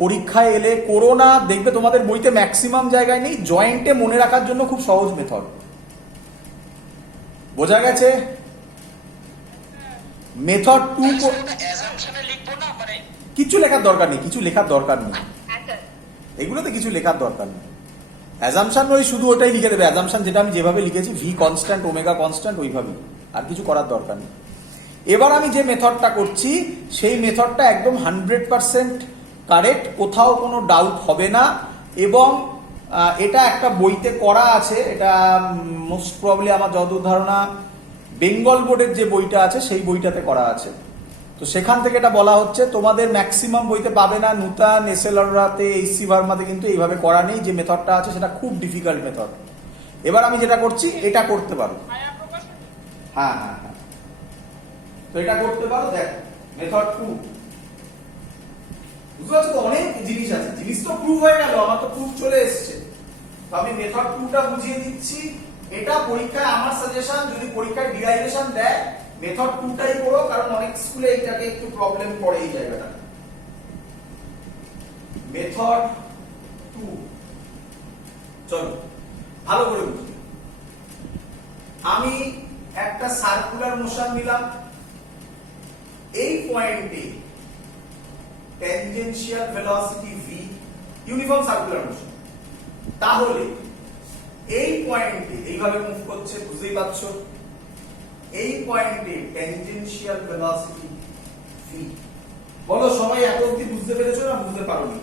পরীক্ষায় এলে করো না, দেখবে তোমাদের বইতে ম্যাক্সিমাম জায়গায় নেই। জয়েন্টে মনে রাখার জন্য খুব সহজ মেথড, বোঝা গেছে? মেথড 2 কিছু লেখার দরকার নেই, কিছু লেখার দরকার নেই, এগুলোতে কিছু লেখার দরকার নেই। অ্যাজাম্পশন ওই শুধু ওটাই লিখে দেবে, অ্যাজাম্পশন যেটা আমি যেভাবে লিখেছি, ভি কনস্ট্যান্ট ওমেগা কনস্ট্যান্ট, ওইভাবেই, আর কিছু করার দরকার নেই। এবার আমি যে মেথডটা করছি সেই মেথডটা একদম 100% কারেক্ট, কোথাও কোনো ডাউট হবে না। এবং এটা একটা বইতে করা আছে, এটা মোস্ট প্রবাবলি আমার যতদূর ধারণা বেঙ্গল বোর্ডের যে বইটা আছে সেই বইটাতে করা আছে। তো সেখান থেকে এটা বলা হচ্ছে, তোমাদের ম্যাক্সিমাম বইতে পাবে না, নূতন এসএলআরতে এইচসি ভার্মাতে কিন্তু এইভাবে করা নেই। যে মেথডটা আছে সেটা খুব ডিফিকাল্ট মেথড। এবার আমি যেটা করছি এটা করতে পারো। হ্যাঁ হ্যাঁ হ্যাঁ, তো এটা করতে পারো। দেখ মেথড 2, বুঝতে পারছো তো? অনেক জিনিস আছে, জিনিস তো প্রুভ হয়ে গেল, আমার তো প্রুফ চলে এসছে। তো আমি মেথড 2টা বুঝিয়ে দিচ্ছি। এটা পরীক্ষায় আমার সাজেশন, যদি পরীক্ষায় ডিরাইভেশন দেয় মেথড 2টাই করো, কারণ অনেক স্কুলে এইটাকে একটু প্রবলেম পড়ে এই জায়গাটা। মেথড 2 চলো ভালো করে বুঝি। আমি একটা সার্কুলার মোশন নিলাম, এই পয়েন্টে tangential velocity v, uniform circular motion. তাহলে এই পয়েন্টে এইভাবে মুভ করছে, বুঝতেই পারছো? এই পয়েন্টে ট্যানজেনশিয়াল ভেলোসিটি v। বলো সবাই এত অবধি বুঝতে পেরেছো না বুঝতে পারোনি?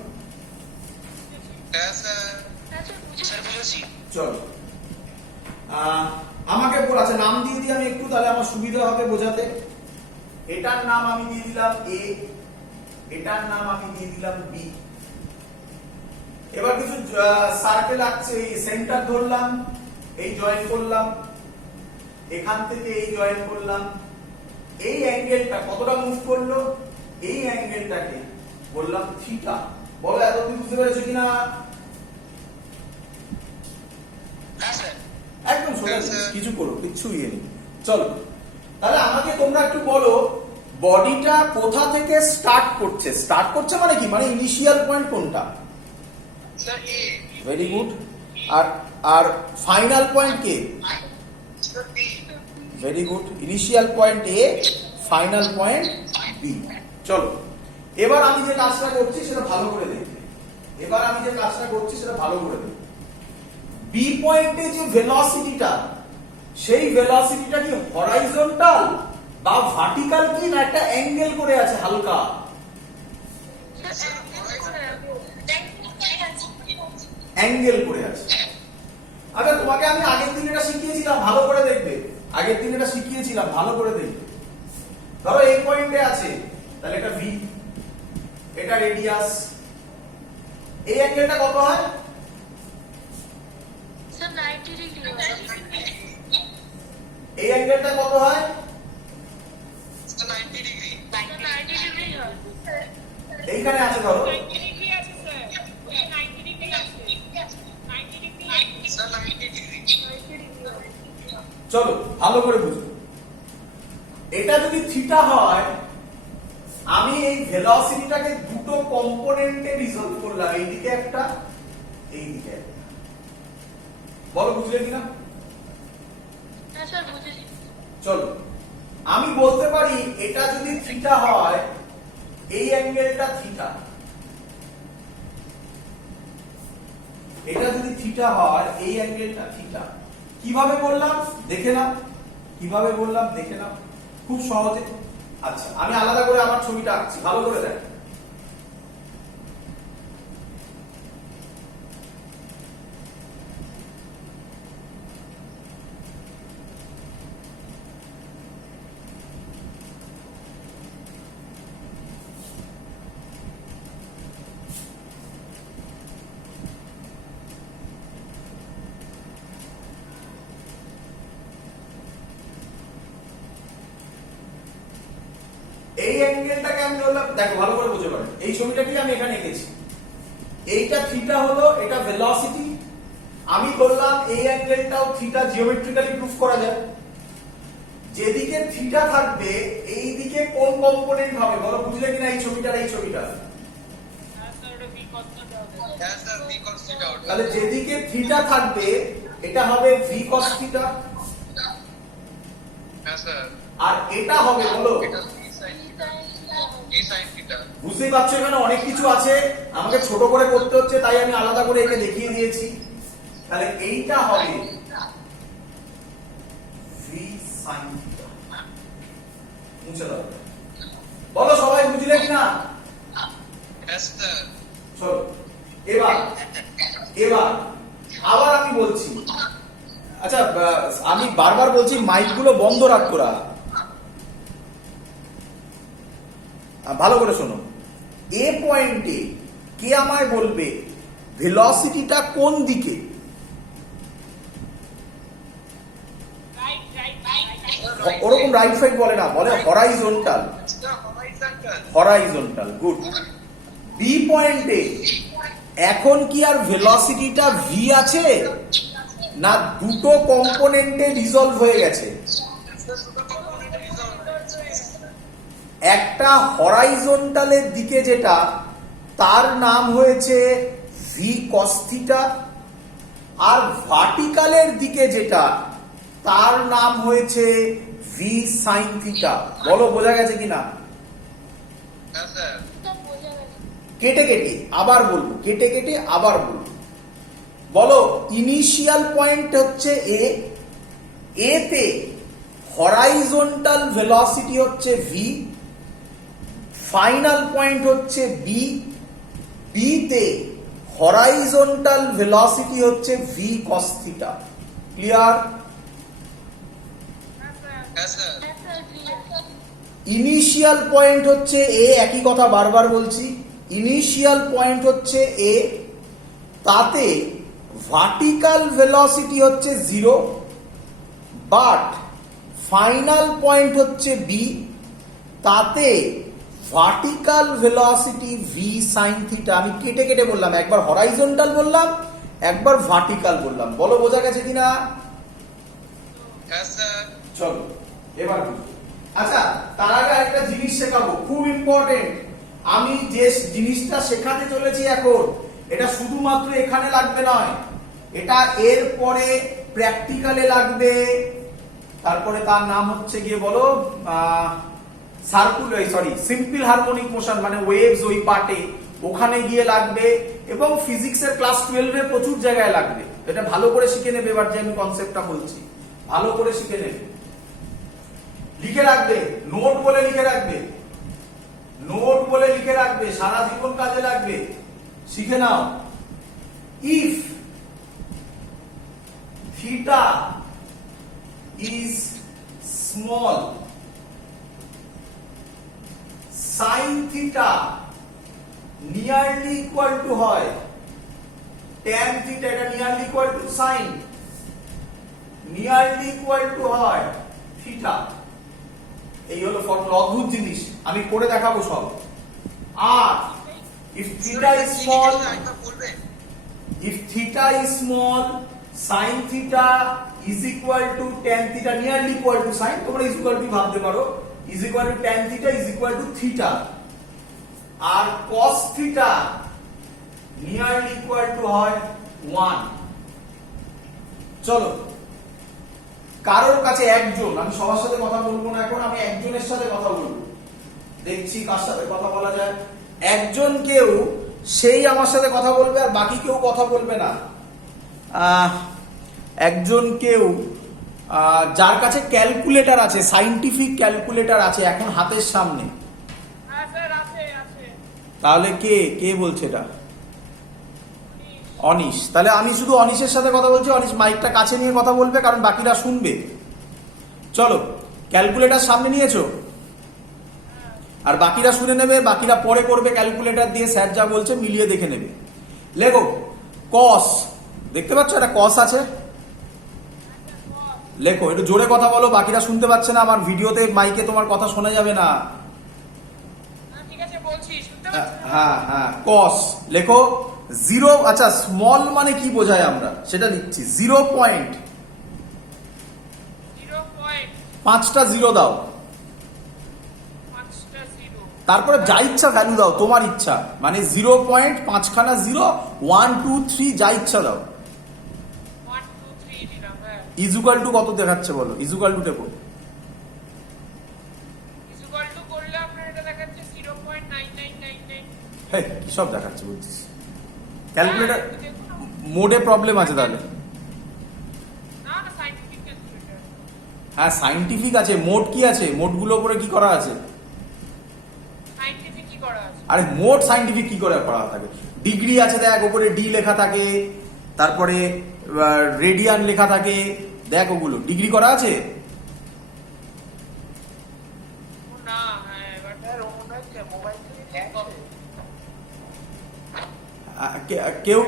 চলো আমাকে আচ্ছা নাম দিয়ে দিই আমি একটু, তাহলে আমার সুবিধা হবে বোঝাতে। এটার নাম আমি দিয়ে দিলাম a, এটার নাম আমি দিয়ে দিলাম b। এবার কিছু সার্কেল আঁকছে, এই সেন্টার ধরলাম, এই জয়েন করলাম, এখান থেকে এই জয়েন করলাম। এই অ্যাঙ্গেলটা কতটা মুভ করলো, এই অ্যাঙ্গেলটাকে বললাম থিটা। বলো এতদিন বুঝতে পেরেছো কিনা? একদম সোজা, কিছু করো, কিচ্ছু ইয়ে নেই। চলো তাহলে আমাকে তোমরা একটু বলো, বডিটা কোথা থেকে স্টার্ট করছে? স্টার্ট করছে মানে কি, মানে ইনিশিয়াল পয়েন্ট কোনটা? Very good. আর ফাইনাল পয়েন্ট কে? Very good. Initial point A, final point B. চলো এবার আমি যে কাজটা করছি সেটা ভালো করে দেখবে। এবার আমি যে কাজটা করছি সেটা ভালো করে দেখবে। বি পয়েন্টে যে ভেলোসিটিটা, সেই ভেলোসিটিটা কি হরাইজন্টাল বা ভার্টিক্যাল কি, না একটা অ্যাঙ্গেল করে আছে হালকা? অ্যাঙ্গেল করে আছে। আচ্ছা তোমাকে আমি আগের দিন এটা শিখিয়েছিলাম, ভালো করে দেখবে। আগের দিন এটা শিখিয়েছিলাম, ভালো করে দেখবে। ধরো এই পয়েন্টে আছে, তাহলে এটা ভি, এটা রেডিয়াস। এই অ্যাঙ্গেলটা কত হয়? Sir 90 degree. এই অ্যাঙ্গেলটা কত হয়? 90 ডিগ্রি। 90 ডিগ্রি হয়। এইখানে আছে ধরো 90 ডিগ্রি আছে স্যার। 90 ডিগ্রি আছে। 90 ডিগ্রি স্যার, 90 ডিগ্রি। চলো ভালো করে বুঝো। এটা যদি থিটা হয়, আমি এই ভেলোসিটিটাকে দুটো কম্পোনেন্টে রিজলভ করলাম, এইদিকে একটা, এইদিকে একটা। বলো বুঝলে কিনা? হ্যাঁ স্যার বুঝেছি। চলো আমি বলতে পারি এটা যদি থিটা হয়, এই অ্যাঙ্গেলটা থিটা। এটা যদি থিটা হয়, এই অ্যাঙ্গেলটা থিটা। কিভাবে বললাম দেখে নাও, কিভাবে বললাম দেখে নাও, খুব সহজে। আচ্ছা আমি আলাদা করে আমার ছবিটা আঁকছি, ভালো করে দেখ। এই অ্যাঙ্গেলটাকে আমি বললাম, দেখো ভালো করে বুঝতে পারেন, এই ছবিটাকে আমি এখানে এঁকেছি। এইটা থিটা হলো, এটা ভেলোসিটি। আমি বললাম এই অ্যাঙ্গেলটাও থিটা, জিওমেট্রিক্যালি প্রুফ করা যায়। যেদিকে থিটা থাকবে এই দিকে কোন কম্পোনেন্ট হবে বলো, বুঝলে কিনা? এই ছবিটার, এই ছবিটা হ্যাঁ স্যার ভি cos থিটা হবে। তাহলে যেদিকে থিটা থাকবে এটা হবে ভি কস থিটা, হ্যাঁ স্যার। আর এটা হবে বলো এটা V sin theta. V sin theta. বুঝতেই পারছো এখানে অনেক কিছু আছে, আমাকে ছোট করে করতে হচ্ছে তাই আমি আলাদা করে একে দেখিয়ে দিয়েছি। তাহলে এইটা হবে ভি সাইন থিটা। মুছে দাও। বলো সবাই বুঝলে কিনা? হ্যাঁ স্যার। চলো এবার এবার আবার আমি বলছি, আচ্ছা আমি বারবার বলছি মাইকগুলো বন্ধ রাখ তোরা, ভালো করে শোনো। এ পয়েন্টে কে আমায় বলবে ভেলোসিটিটা কোন দিকে? রাইট রাইট রাইট ওরকম রাইট সাইড বলে না, বলে horizontal. Sir horizontal। Horizontal, good. B পয়েন্টে এখন কি আর ভেলোসিটিটা ভি আছে, না দুটো কম্পোনেন্টে রিজলভ হয়ে গেছে? স্যার দুটো কম্পোনেন্ট রিজলভ হয়েছে। একটা হরাইজন্টালের দিকে যেটা তার নাম হয়েছে ভি কস থিটা, আর ভার্টিক্যালের দিকে যেটা তার নাম হয়েছে ভি সাইন থিটা। বলো বোঝা গেছে কিনা? হ্যাঁ স্যার। কেটে কেটে আবার বলবো, কেটে কেটে আবার বলবো। বলো ইনিশিয়াল পয়েন্ট হচ্ছে এ, এতে হরাইজন্টাল ভেলোসিটি হচ্ছে ভি, ফাইনাল পয়েন্ট হচ্ছে বি, বিতে হরাইজন্টাল ভেলোসিটি হচ্ছে ভি কস থিটা। ক্লিয়ার? হ্যাঁ স্যার। ইনিশিয়াল পয়েন্ট হচ্ছে এ, একই কথা বারবার বলছি, ইনিশিয়াল পয়েন্ট হচ্ছে এ, তাতে ভার্টিক্যাল ভেলোসিটি হচ্ছে 0, বাট ফাইনাল পয়েন্ট হচ্ছে বি, তাতে vertical velocity V sine theta. আমি কেটে কেটে বললাম, একবার হরাইজন্টাল বললাম, একবার ভার্টিক্যাল বললাম। বলো বোঝা গেছে কিনা? হ্যাঁ স্যার। চলো এবার বুঝো। আচ্ছা তার আগে একটা জিনিস শেখাবো, খুব ইম্পর্টেন্ট। আমি যে জিনিসটা শেখাতে চলেছি এখন, এটা শুধুমাত্র এখানে লাগবে নয়, এটা এর পরে প্র্যাকটিক্যালে লাগবে। তারপরে তার নাম হচ্ছে গিয়ে বলো সিম্পল হারমোনিক মোশন, মানে ওয়েভস, ওই পার্টে ওখানে গিয়ে লাগবে, এবং ফিজিক্সের ক্লাস 12 প্রচুর জায়গায় লাগবে। এটা ভালো করে শিখে নেবে। এবার যে আমি কনসেপ্টটা বলছি ভালো করে শিখে নেবে, লিখে রাখবে, নোট বলে লিখে রাখবে, নোট বলে লিখে রাখবে, সারা জীবন কাজে লাগবে। শিখে নাও। If theta is small, sine theta nearly equal to হয় ট্যান থিটা, এটা nearly equal to sine, nearly equal to হয় থিটা। এই হলো ফর্মুলা, অদ্ভুত জিনিস, আমি করে দেখাবো সব। আর if theta is small, if theta is small, sin theta is equal to tan theta, nearly equal to sin, তোমরা is equal to ভাবতে পারো, is equal to tan theta is equal to theta, R cos theta nearly equal to হয় 1। চলো কারোর কাছে একজন, আমি সবার সাথে কথা বলবো না এখন, আমি একজনের সাথে কথা বলবো, দেখছি কার সাথে কথা বলা যায়। একজন কেউ সেই আমার সাথে কথা বলবে, আর বাকি কেউ কথা বলবে না। একজন কেউ যার কাছে ক্যালকুলেটর আছে, সাইন্টিফিক ক্যালকুলেটর আছে এখন হাতের সামনে, হ্যাঁ স্যার আছে আছে। তাহলে কে কে বলছে এটা? অনিশ। তাহলে আমি শুধু অনিশের সাথে কথা বলছি, অনিশ মাইকটা কাছে নিয়ে কথা বলবে, কারণ বাকিরা শুনবে। চলো ক্যালকুলেটর সামনে নিয়েছো, আর বাকিরা শুনে নেবে, বাকিরা পরে করবে ক্যালকুলেটর দিয়ে, স্যার যা বলছে মিলিয়ে দেখে নেবে। লেখো কস, দেখতে পাচ্ছ এটা কস আছে, লেখো। একটু জোরে কথা বলো, বাকিরা শুনতে পাচ্ছে না, আমার ভিডিওতে মাইকে তোমার কথা শোনা যাবে না। ঠিক আছে বলছি, শুনতে পাচ্ছেন? হ্যাঁ হ্যাঁ, কস লেখো 0। আচ্ছা স্মল মানে কি বোঝায় আমরা সেটা লিখছি। 0 পয়েন্ট, 0 পয়েন্ট 5টা 0 দাও, 5টা 0, তারপরে যা ইচ্ছা ভ্যালু দাও, তোমার ইচ্ছা, মানে 0.5খানা 0, 1 2 3 যা ইচ্ছা দাও। 1 2 3 দিলাম। হ্যাঁ, ইজুকাল টু কত দেখাচ্ছে বলো, ইজুকাল টু টেপো। ইকুয়াল টু করলে আপনার এটা দেখাচ্ছে 0.9999। হ্যাঁ কি সব দেখাচ্ছে বলছিস, ক্যালকুলেটর হ্যাঁ, দেখুন না। মোডে প্রবলেম আছে তাহলে। না না, সাইন্টিফিক ক্যালকুলেটর। হ্যাঁ সাইন্টিফিক আছে, মোড কি আছে, মোডগুলো উপরে কি করা আছে? সাইন্টিফিক কি করা আছে? আরে মোড সাইন্টিফিক কি করে করা থাকে? ডিগ্রি আছে দেখ, উপরে ডি লেখা থাকে, তারপরে রেডিয়ান লেখা থাকে, দেখ ওগুলো ডিগ্রি করা আছে। ও না, হ্যাঁ, বাট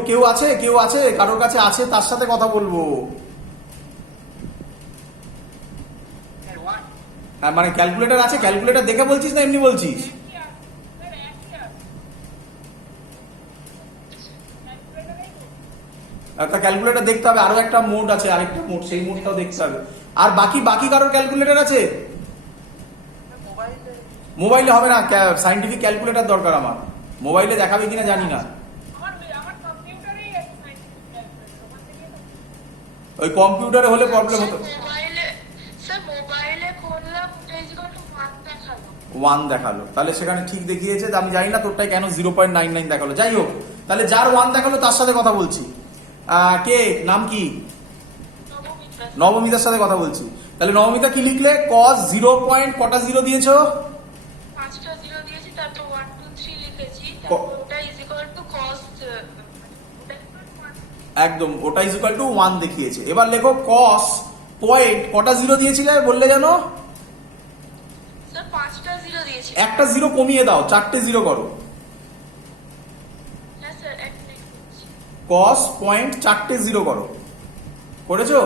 কেউ আছে, কেউ আছে, কারোর কাছে আছে, তার সাথে কথা বলবো। হ্যাঁ মানে ক্যালকুলেটর আছে, ক্যালকুলেটর দেখে বলছিস না এমনি বলছিস? একই আছে, স্যার একই আছে। ক্যালকুলেটরেই তো। একটা ক্যালকুলেটর দেখতে হবে, আরো একটা মোড আছে, আরেকটা মোড, সেই মোডটাও দেখতে হবে। আর বাকি বাকি কারোর ক্যালকুলেটর আছে? মোবাইলে হবে না, সাইন্টিফিক ক্যালকুলেটর দরকার আমার। মোবাইলে দেখাবে কিনা জানি না। আমার কম্পিউটারেই আছে সাইন্টিফিক ক্যালকুলেটর, ওখান থেকে না। ওই কম্পিউটারে হলে প্রবলেম হতো। মোবাইলে করলাম ওটা ইকুয়াল টু 1 দেখালো। 1 দেখালো, তাহলে সেখানে ঠিক দেখিয়েছে, আমি জানি না তোরটাই কেন 0.99 দেখালো। যাই হোক, তাহলে যার 1 দেখালো তার সাথে কথা বলছি। কে, নাম কি? নবমিত্রা নবমিতার সাথে কথা বলছি। তাহলে নবমিতা কি লিখলে? cos 0. কটা 0 দিয়েছো? 5টা 0 দিয়েছি, তারপর 1 2 3 লিখেছি, তারপর ওটা ইজ ইকুয়াল টু cos একদম, ওটা ইজ ইকুয়াল টু 1 দেখিয়েছে। এবার লেখো cos পয়েন্ট, কটা 0 দিয়েছিলে বললে জানো? স্যার 5টা 0 দিয়েছি। একটা 0 কমিয়ে দাও, 4টে 0 করো। হ্যাঁ স্যার, এক মিনিট করছি। cos পয়েন্ট 4টে 0 করো। করেছো?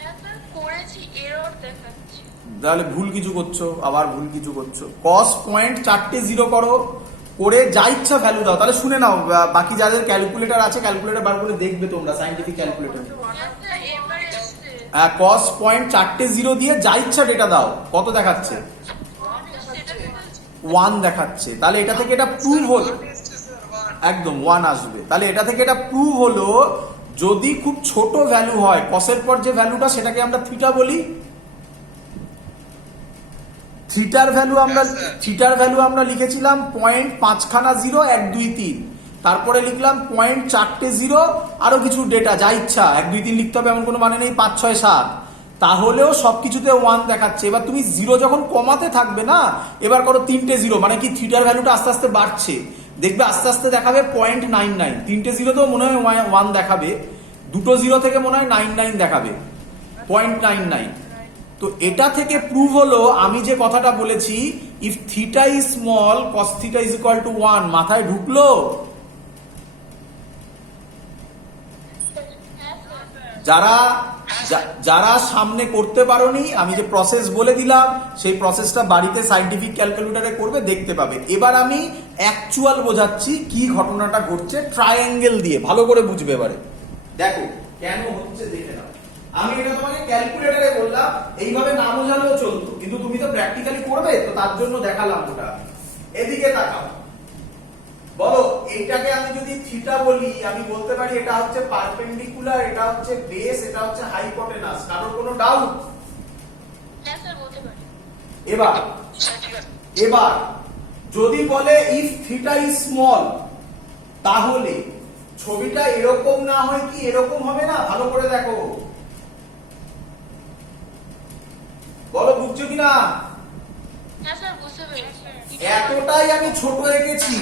হ্যাঁ স্যার করেছি, এরর দেখাচ্ছে। তাহলে ভুল কিছু করছো, আবার ভুল কিছু করছো। cos পয়েন্ট 4টে 0 করো, করে যা ইচ্ছা ভ্যালু দাও। তাহলে শুনে নাও, বাকি যাদের ক্যালকুলেটর আছে ক্যালকুলেটর বার করে দেখবে তোমরা, সাইন্টিফিক ক্যালকুলেটর। হ্যাঁ স্যার, এবারে আসছে। cos পয়েন্ট 4টে 0 দিয়ে যা ইচ্ছা ডেটা দাও। কত দেখাচ্ছে? সেটা দেখাচ্ছে। 1 দেখাচ্ছে। তাহলে এটা থেকে এটা প্রুভ হলো, একদম 1 আসবে। তাহলে এটা থেকে এটা প্রুভ হলো, যদি খুব ছোট ভ্যালু হয়, কসের পর যে ভ্যালুটা সেটাকে আমরা থিটা বলি। থিটার ভ্যালু আমরা লিখেছিলাম 0.5খানা 0, 1 2 3, তারপরে লিখলাম 0.4টে 0, আরো কিছু ডেটা যা ইচ্ছা, 1 2 3 লিখতে হবে এমন কোনো মানে নেই, 5 6 7, তাহলেও সবকিছুতে 1 দেখাচ্ছে। এবার তুমি 0 যখন কমাতে থাকবে না, এবার করো 3টে 0, মানে কি থিটার ভ্যালুটা আস্তে আস্তে বাড়ছে, দেখবে আস্তে আস্তে দেখাবে 0.99, 3টে 0 তো মনে হয় 1 দেখাবে, দুটো 0 থেকে মনে হয় 99 দেখাবে, 0.99। তো এটা থেকে প্রুভ হলো আমি যে কথাটা বলেছি, if theta is small cos theta is equal to 1, মাথায় ঢুকলো? হ্যাঁ স্যার। যারা সামনে করতে পারোনি, আমি যে প্রসেস বলে দিলাম সেই প্রসেসটা বাড়িতে সাইন্টিফিক ক্যালকুলেটরে করবে, দেখতে পাবে। এবার আমি অ্যাকচুয়াল বোঝাচ্ছি কি ঘটনাটা ঘটছে ট্রায়াঙ্গেল দিয়ে, ভালো করে বুঝবে। এবারে দেখো কেন হচ্ছে দেখে নাও। আমি এটা তোমাকে ক্যালকুলেটরে বললাম, এইভাবে না বোঝালেও চলতো, কিন্তু তুমি তো প্র্যাকটিক্যালি করবে, তো তার জন্য দেখালাম ওটা। এদিকে তাকাও, বলো এইটাকে আমি যদি থিটা বলি, আমি বলতে পারি এটা হচ্ছে পারপেন্ডিকুলার, এটা হচ্ছে বেস, এটা হচ্ছে হাইপোটেনাস। কারোর কোনো ডাউট? হ্যাঁ স্যার, বলতে পারি। এবার যদি বলে ইফ থিটা ইজ স্মল, তাহলে ছবিটা এরকম না হয় কি এরকম হবে না? ভালো করে দেখো, বলো বুঝছো কিনা? হ্যাঁ স্যার, বুঝতে পেরেছি। এতটাই আমি ছোট এঁকেছি,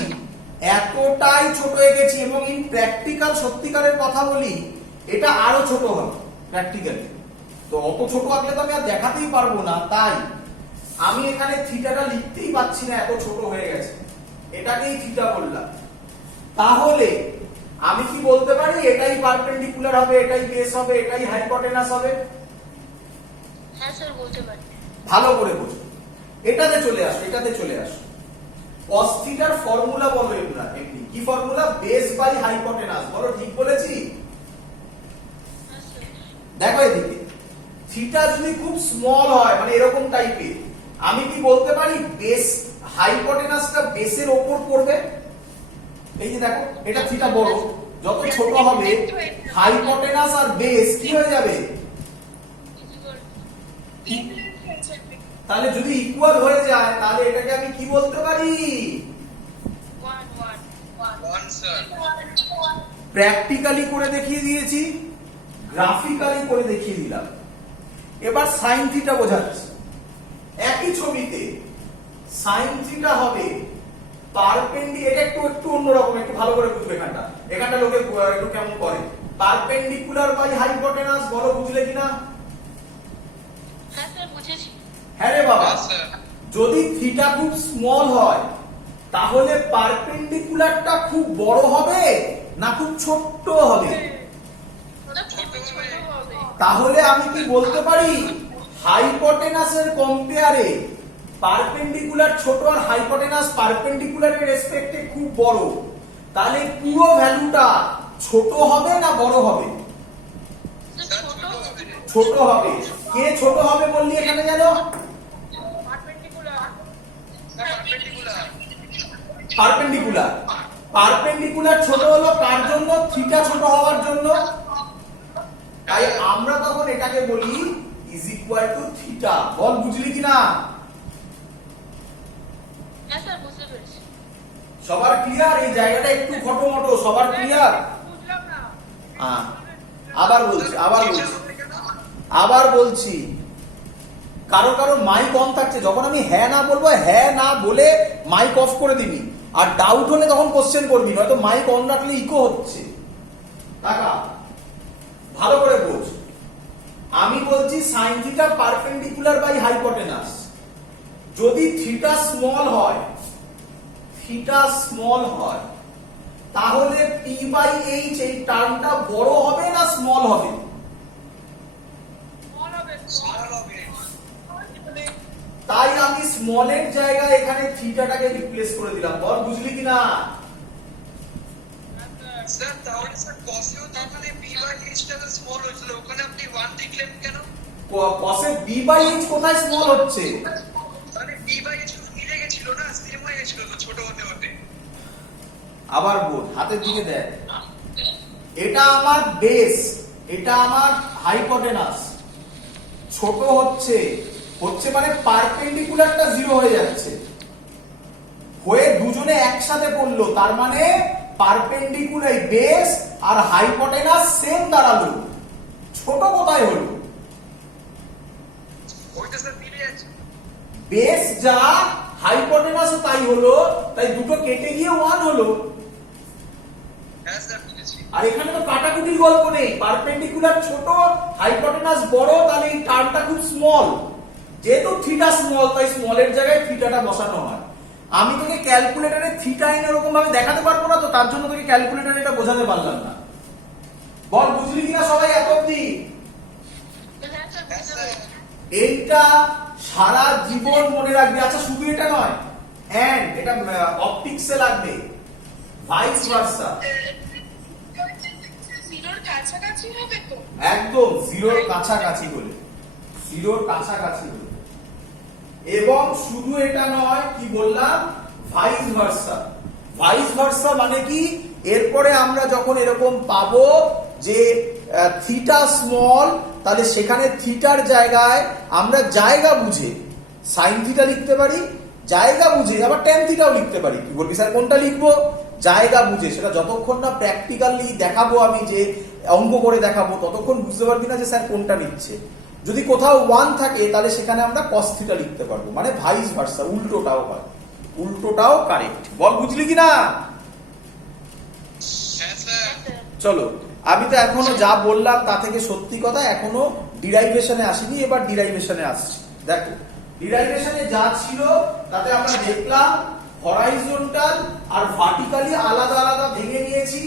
এতটাই ছোট এঁকেছি, এবং ইন প্র্যাকটিক্যাল সত্যিকারের কথা বলি, এটা আরো ছোট হবে প্র্যাকটিক্যালি। তো অত ছোট আঁকলে তো আমি আর দেখাতেই পারবো না, তাই আমি এখানে থিটাটা লিখতেই পাচ্ছি না, এত ছোট হয়ে গেছে, এটাকেই থিটা বললাম। তাহলে আমি কি বলতে পারি এটাই পারপেন্ডিকুলার হবে, এটাই বেস হবে, এটাই হাইপোটেনাস হবে? হ্যাঁ স্যার, বলতে পারি। ভালো করে বোঝো, এটাতে চলে আসো, এটাতে চলে আসো। cos থিটার ফর্মুলা বলো এগুলা, এমনি কি ফর্মুলা? Base by hypotenuse. বলো ঠিক বলেছি? হ্যাঁ স্যার, দেখো এদিকে থিটা যদি খুব স্মল হয় মানে এরকম টাইপের, আমি কি বলতে পারি বেস হাইপোটেনাসটা বেসের ওপর পড়বে? এই যে দেখো এটা থিটা বড়, যত ছোট হবে হাইপোটেনাস আর বেস কি হয়ে যাবে? তাহলে যদি ইকুয়াল হয়ে যায় তাহলে এটাকে আমি কি বলতে পারি? 1 স্যার। প্র্যাকটিক্যালি করে দেখিয়ে দিয়েছি, গ্রাফিক্যালি করে দেখিয়ে দিলাম। এবার সাইন থিটা বোঝাচ্ছি। একই ছবিতে সাইন থিটা হবে পারপেন্ডিকুলার, এটা একটু অন্যরকম, একটু ভালো করে বুঝবে এখানটা। এখানটা লোকে একটু কেমন করে, পারপেন্ডিকুলার বাই হাইপোটেনাস, বলো বুঝলে কিনা? হ্যাঁ স্যার বুঝেছি। হ্যাঁ রে বাবা, হ্যাঁ, স্যার। যদি থিটা খুব স্মল হয় তাহলে পারপেন্ডিকুলারটা খুব বড় হবে না খুব ছোট্ট হবে? ছোট হবে। তাহলে আমি কি বলতে পারি হাইপোটেনাসের কম্পেয়ারে পারপেন্ডিকুলার ছোট আর হাইপোটেনাস পারপেন্ডিকুলারের রেসপেক্টে খুব বড়, তাহলে পুরো ভ্যালুটা ছোট হবে না বড় হবে? স্যার ছোট হবে। ছোট হবে। কে ছোট হবে বললি এখানে জানো? Perpendicular. Sir perpendicular. Perpendicular. Perpendicular ছোট হলো কার জন্য? থিটা ছোট হওয়ার জন্য। তাই আমরা তখন এটাকে বলি ইজ ইকুয়াল টু থিটা। বল বুঝলি কিনা? হ্যাঁ স্যার বুঝতে পেরেছি। সবার ক্লিয়ার? এই জায়গাটা একটু খটোমটো, সবার ক্লিয়ার? বুঝলাম না। আবার বলছি কারো কারো মাইক অন থাকছে, যখন আমি হ্যাঁ না বলবো হ্যাঁ না বলে মাইক অফ করে দিবি, আর ডাউট হলে তখন কোশ্চেন করবি, নয়তো মাইক অন রাখলে ইকো হচ্ছে। টাকা ভালো করে বোঝ। আমি বলছি sine theta perpendicular by hypotenuse. যদি থিটা স্মল হয়, তাহলে পি বাই এইচ এই টার্মটা বড় হবে না স্মল হবে? স্মল হবে। স্মল হবে। তাই আমি স্মলের জায়গায় এখানে থিটাটাকে রিপ্লেস করে দিলাম। বল বুঝলি কিনা? স্যার তাহলে স্যার কসেও তাহলে বি বাই এইচটা স্মল হয়েছিল, ওখানে আপনি 1 লিখলেন কেন? কসে বি বাই এইচ কোথায় স্মল হচ্ছে? মানে বি বাই এইচ তো মিলে গেছিল না, সেম হয়ে গেছিল তো ছোট হতে হতে। আবার বোঝ, হাতের দিকে দেখ, এটা আমার বেস, এটা আমার হাইপোটেনাস। ছোট হচ্ছে মানে পারপেন্ডিকুলারটা 0 হয়ে যাচ্ছে, হয়ে দুজনে একসাথে পড়লো, তার মানে পারপেন্ডিকুলার বেস আর হাইপোটেনাস সেম দাঁড়ালো। ছোট কোথায় হলো? ওইটা স্যার মিলে যাচ্ছে। বেস যা হাইপোটেনাসও তাই হলো, তাই দুটো কেটে গিয়ে 1 হলো। হ্যাঁ স্যার বুঝেছি। আর এখানে তো কাটাকুটির গল্প নেই, পারপেন্ডিকুলার ছোট হাইপোটেনাস বড়, তাহলে এই টার্মটা খুব স্মল। যেহেতু থিটা স্মল তাই স্মলের জায়গায় থিটাটা বসানো হয়। আমি তোকে ক্যালকুলেটরে থিটা এনে এরকম ভাবে দেখাতে পারবো না, তো তার জন্য তোকে ক্যালকুলেটরে এটা বোঝাতে পারলাম না। বল বুঝলি কিনা সবাই এত অব্দি? হ্যাঁ স্যার হ্যাঁ বুঝতে স্যার। পেরেছি। এইটা সারা জীবন মনে রাখবি। আচ্ছা শুধু এটা নয়, এন্ড এটা অপটিক্সে লাগবে, ভাইস ভার্সা। জিরোর কাছাকাছি হবে তো? একদম জিরোর কাছাকাছি বলে, এবং শুধু এটা নয়, কি বললাম, ভাইস ভার্সা মানে কি? এরপরে আমরা যখন এরকম পাবো যে থিটা স্মল, তাহলে সেখানে থিটার জায়গায় আমরা জায়গা বুঝে সাইন থিটা লিখতে পারি, জায়গা বুঝে আবার ট্যান থিটাও লিখতে পারি। কি বলবি স্যার কোনটা লিখবো? জায়গা বুঝে। সেটা যতক্ষণ না প্র্যাকটিক্যালি দেখাবো, আমি যে অঙ্ক করে দেখাবো, ততক্ষণ বুঝতে পারবি না যে স্যার কোনটা নিচ্ছে। যদি কোথাও 1 থাকে তাহলে সেখানে আমরা cos থিটা লিখতে পারবো, মানে ভাইস ভার্সা, উল্টোটাও হয়, উল্টোটাও কারেক্ট। বল বুঝলি কিনা? হ্যাঁ স্যার। চলো, আমি তো এখনো যা বললাম তা থেকে সত্যি কথা, এখনো ডিরাইভেশনে আসিনি, এবার ডিরাইভেশনে আসছি। দেখো ডিরাইভেশনে যা ছিল তাতে আমরা দেখলাম হরাইজন্টাল আর ভার্টিক্যালি আলাদা আলাদা ভেঙে নিয়েছি।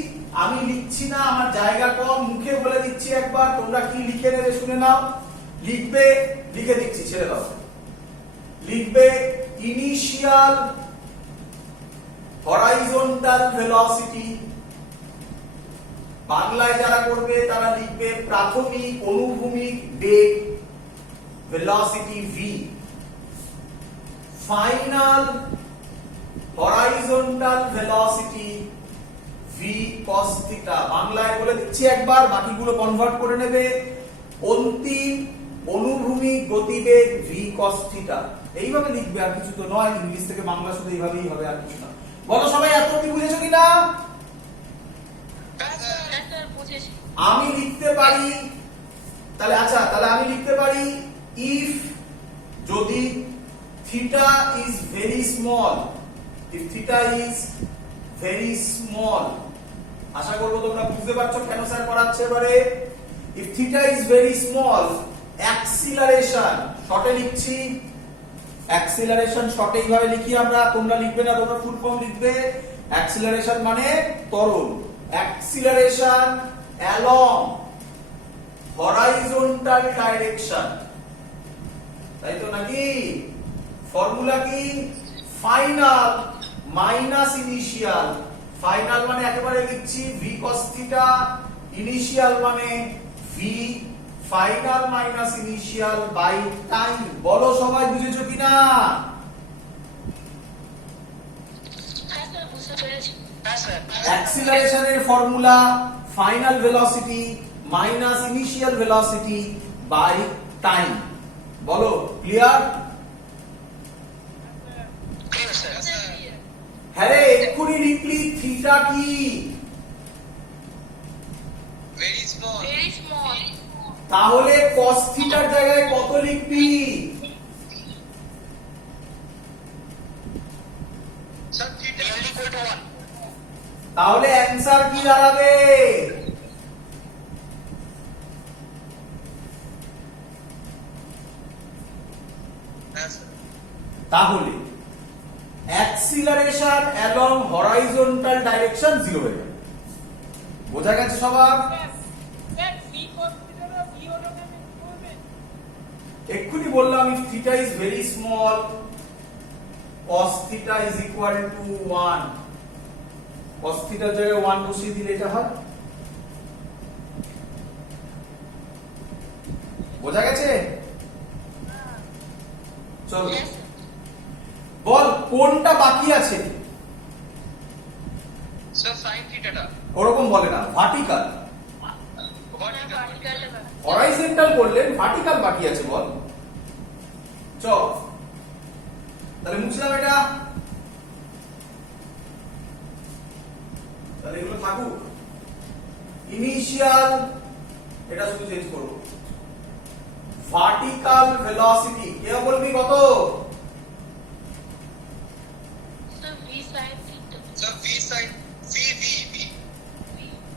আমি লিখছি না, আমার জায়গা কম, মুখে বলে দিচ্ছি একবার, তোমরা কি লিখে নেবে শুনে নাও। লিখবে, লিখে দিচ্ছি, ছেড়ে দাও। লিখবে ইনিশিয়াল হরাইজন্টাল ভেলোসিটি বাংলায় যারা করবে তারা লিখবে প্রাথমিক অনুভূমিক বেগ velocity v, final horizontal velocity v cos theta. বাংলায় বলে দিচ্ছি একবার, বাকিগুলো কনভার্ট করে নেবে। অন্তিম অনুভূমিক গতিবেগ v cos থিটা, এইভাবে লিখবে, আর কিছু তো নয়। ইংলিশ থেকে বাংলা শুধু এইভাবেই হবে, আর কিছু না। বলো সবাই এত কি বুঝেছো কিনা? হ্যাঁ স্যার বুঝেছি। আমি লিখতে পারি তাহলে, আচ্ছা তাহলে আমি লিখতে পারি ইফ, যদি theta is very small, if theta is very small, আশা করবো তোমরা বুঝতে পারছো কেন স্যার করাচ্ছে এবারে। If theta is very small, acceleration, শর্টে লিখছি, অ্যাক্সিলারেশন শর্টে এইভাবে লিখি আমরা, তোমরা লিখবে না, তোমরা ফুল ফর্ম লিখবে। অ্যাক্সিলারেশন মানে ত্বরণ, অ্যাক্সিলারেশন অ্যালং হরাইজন্টাল ডাইরেকশন, তাই তো নাকি? ফর্মুলা কি? Final minus initial. ফাইনাল মানে একেবারে লিখছি v cos থিটা, ইনিশিয়াল মানে v, final minus initial by time. বলো সবাই বুঝেছো কিনা? হ্যাঁ স্যার বুঝতে পেরেছি। হ্যাঁ স্যার। অ্যাক্সিলারেশনের formula final velocity minus initial velocity by time. বলো ক্লিয়ার? Clear sir. হ্যাঁ রে, এক্ষুনি লিখলি থিটা কি? Very small. Very small. তাহলে cos থিটার জায়গায় কত লিখবি? Sir theta equal to 1। তাহলে অ্যানসার কি দাঁড়াবে? হ্যাঁ স্যার। তাহলে অ্যাক্সিলারেশন অ্যালং হরাইজন্টাল ডাইরেকশন 0 হয়ে যাবে। বোঝা গেছে সবার? স্যার v cos থিটা না v হলো কেন বলবে? এক্ষুনি বললাম if theta is very small, cos theta is equal to 1. cos theta এর জায়গায় 1 বসিয়ে দিলে এটা হয়। বোঝা গেছে? চলো Yes, sir. বল কোনটা বাকি আছে? Sir sin থিটাটা। ওরকম বলে না, ভার্টিক্যাল। ভার্টিক্যাল। হরাইজন্টাল করলেন, ভার্টিক্যাল বাকি আছে বল। চ তাহলে মুছলাম এটা, তাহলে এগুলো থাকুক। ইনিশিয়াল এটা শুধু চেঞ্জ করব। ভার্টিক্যাল ভেলোসিটি কে বলবি কত? Sir, V sin theta. Sir v sin